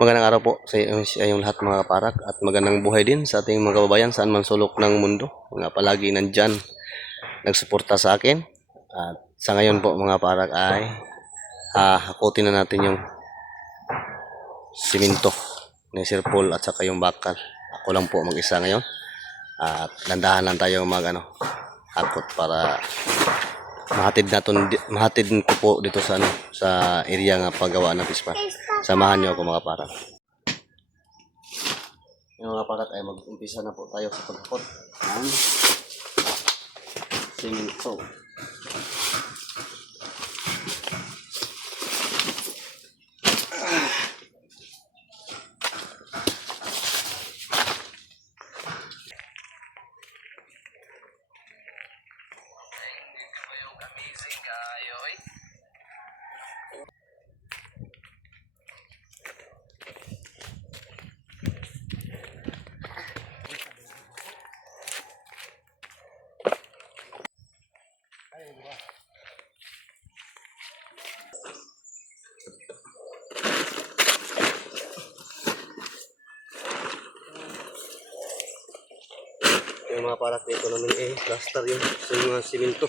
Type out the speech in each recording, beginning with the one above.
Magandang araw po sa inyong lahat mga kaparak at magandang buhay din sa ating mga kababayan saan man sulok ng mundo. Mga palagi nandyan nagsuporta sa akin. At sa ngayon po mga kaparak ay hakutin na natin yung siminto ni Sir Paul at saka yung bakal. Ako lang po mag-isa ngayon. At landahan lang tayo hakot para mahatid ko po dito sa area nga paggawa ng pispa. Samahan niyo ako mga parak. Yung mga parak ay mag-umpisa na po tayo sa paghakot ng simento. Yung mga parak dito namin plaster yung mga simento.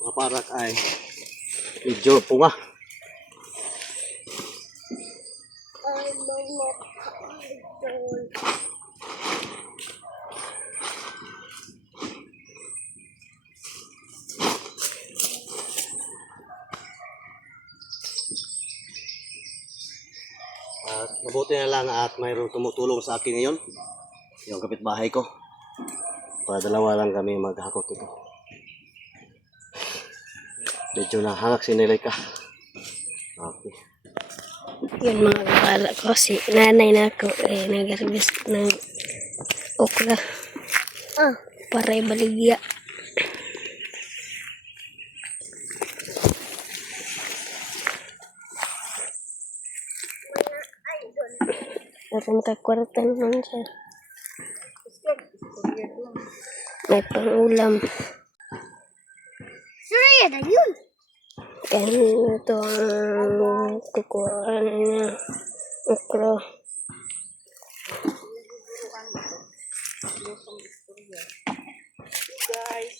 Mga parak ay medyo punga. At mabuti na lang at mayroong tumutulong sa akin ngayon. Yung kapitbahay ko. Para dalawa lang kami maghakot ito. Medyo nahangak si Neleka. Okay. Yun mga kabala ko, si nanay na ako nag-harvest ng okra para ibaligya. Para makakwarta naman siya. May pang-ulam. Surya na yun. Yan ito ang kukuhaan na okra. Guys.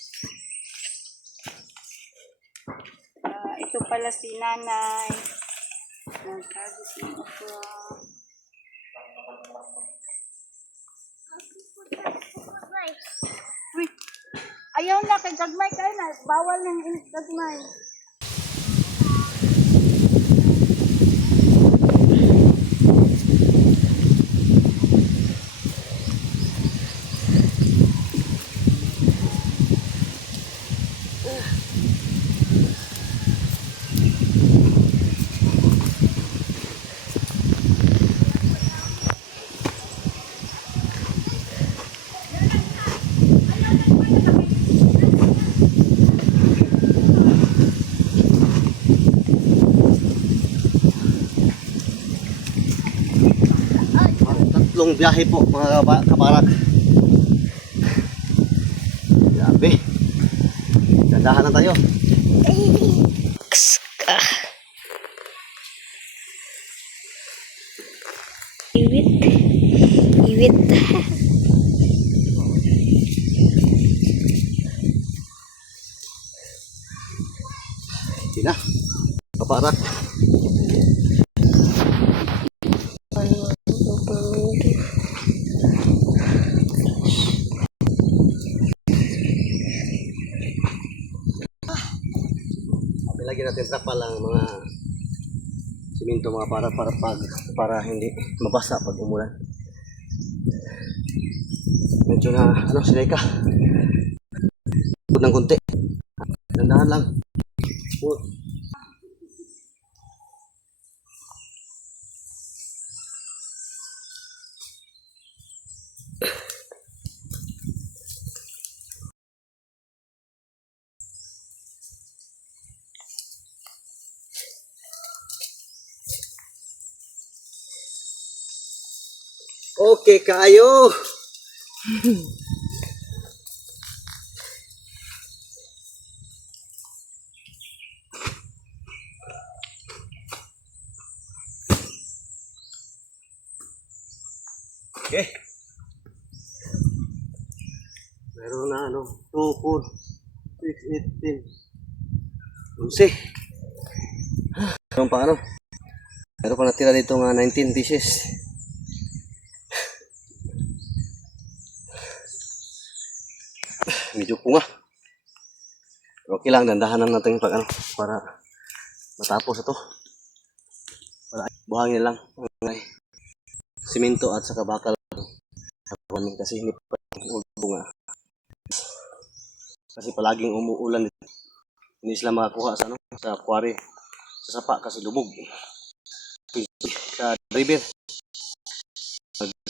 Ito pala si nanay. Nag-harvest ng okra. Uy, ayaw na kay gagmay kayo na. Bawal ng gagmay. Tatlong biyahe po mga kaparak. Grabe. Dandahan lang tayo. Iwit. Iwit. Hindi na. Kaparak. Lagi natin trapal ang mga siminto mga para hindi mabasa pag umulan. Medyo na sinay ka. Ng konti. Dandahan lang. Okay kayo. Okay. Meron na 2, 4, 6, 8, 10. 11. Meron pa Meron pa natira dito nga 19 pieces. Medyo punga. Okay lang, dandahanan natin pag para matapos ito. Buhangin lang. Simento at saka bakal. Kasi hindi pa bunga. Kasi palaging umuulan dito. Hindi sila makakuha sa quarry. Sa sapa kasi lubog. Sa river.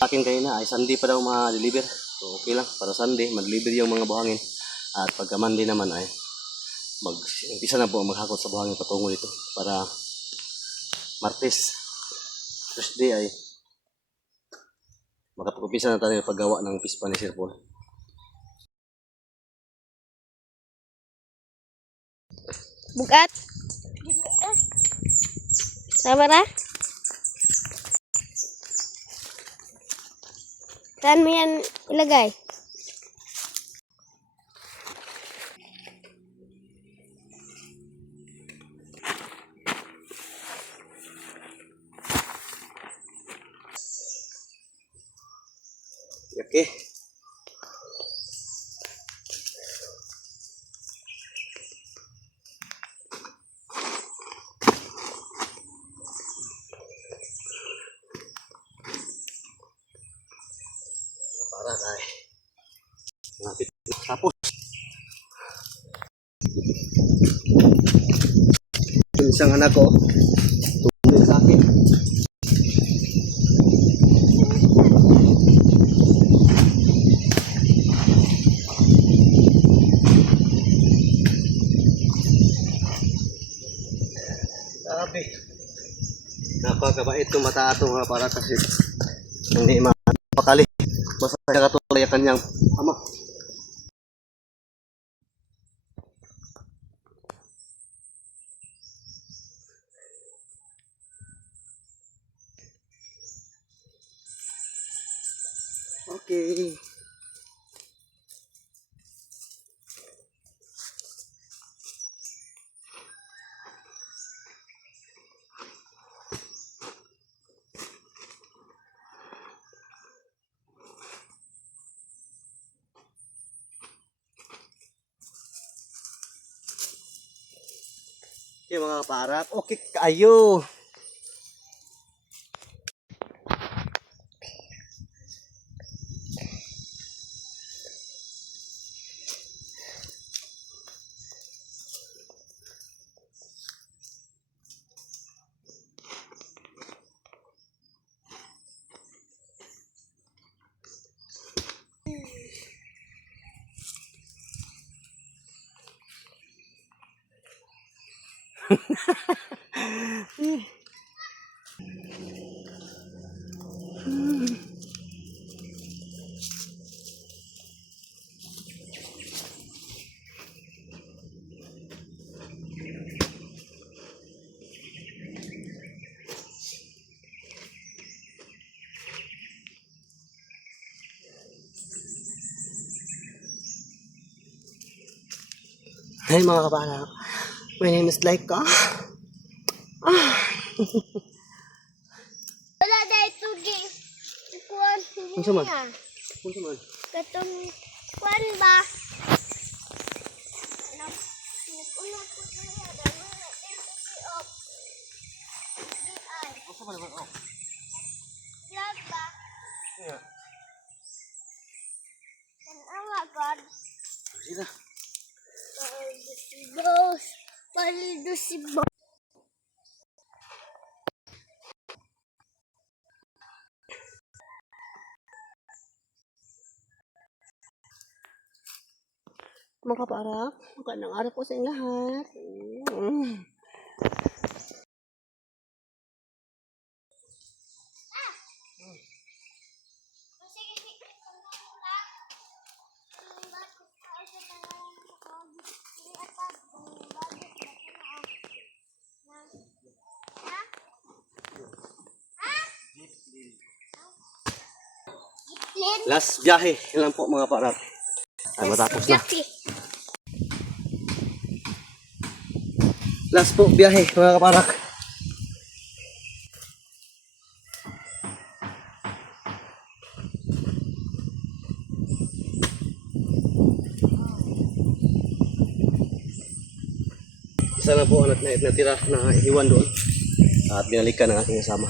Akin kayo na ay Sunday pa daw ma-deliver. So okay lang, para Sunday ma-deliver yung mga buhangin. At pagka Monday naman ay umpisa na po maghakot sa buhangin patungo dito para Martes, Thursday ay makapag-umpisa na tayo paggawa ng pispa ni Sir Paul. Bugat. Sama na? Saan mo yan ilagay? Okay. Para ay lapit tapos. Yung isang anak ko tumulong sa akin. Sabi, napakabait itong mata ito mga para kasi hindi mapakali. Basta katulad yung kanyang ama. Okay. Okay mga kaparak, okay kayo. Hey mga kaparak, my name is Laika. Wala na ito game. Kuwan. Unsa man? Unsa man? Katong kuwan ba? Una po siya dami na si op. Unsa man naman? Vlog ba? Yeah. Tanawa God. Sila. Paldo si boss. Mga kaparak, magandang araw po sa inyong lahat. Len. Last biyahe. Yun lang po mga parak. Ay, matapos na. Jackie. Last po biyahe mga kaparak. Isa na po ang natira na iwan doon. At binalikan ng aking kasama.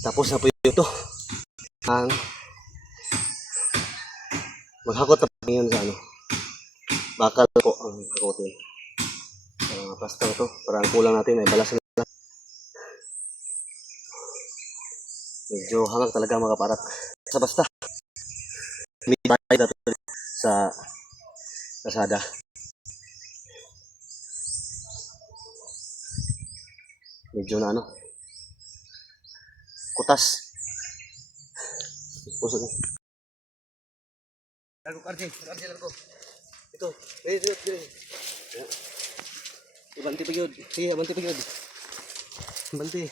Tapos na po ito. Ang maghakot na po ngayon sa ano. Bakal po ang hakotin. Basta ito. Para ang kulang natin ay balas na lang. Medyo hangang talaga mga kaparak. Basta. May tayo dito sa kasada. Medyo na ano. Kutas. Pusok. Largo kardi, largo. Ito. Dito. Ibanti pa yun. Sige, abanti pa yun. Abanti.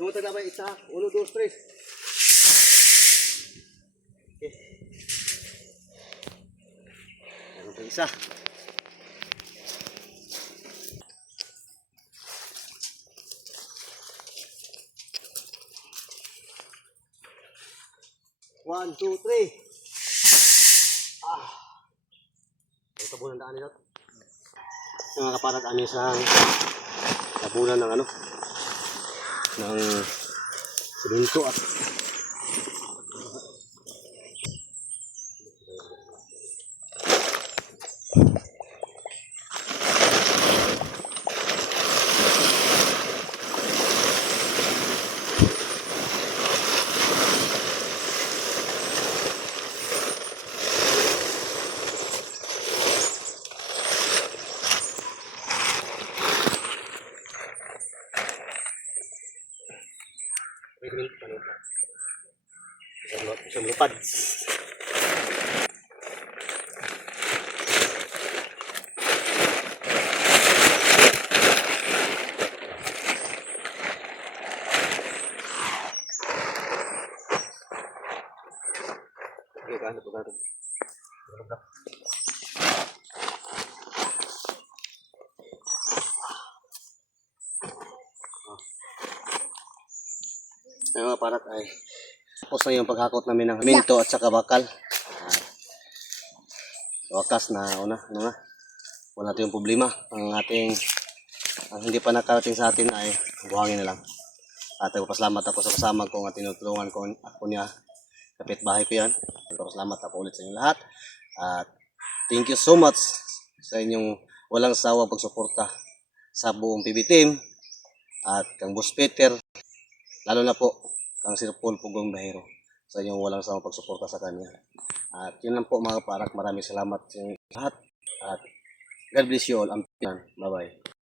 Yung mga na isa. 1, 2, 3. Okay. Meron pa isa. One, two, three. Ito po ng daan nila. Yung mga kaparat ani sa tabunan ng ano ng simento at isang lupad. Ay mga parat ay tapos na yung paghakot namin ng minto at saka bakal. Wakas na wala tayong problema. Ang hindi pa nakarating sa atin ay buhangin na lang. At nagpapasalamat ako sa kasama ko at tinutulungan ko ako niya. Kapitbahay ko yan. Nagpapasalamat ako ulit sa inyo lahat. At thank you so much sa inyong walang sawang pagsuporta sa buong PB team. At kang Boss Peter, lalo na po kang Sir Paul Pugong Bahero sa inyong walang sawang pagsuporta sa kanya. At yun lang po mga parak. Maraming salamat sa inyong lahat. At God bless you all. Bye bye.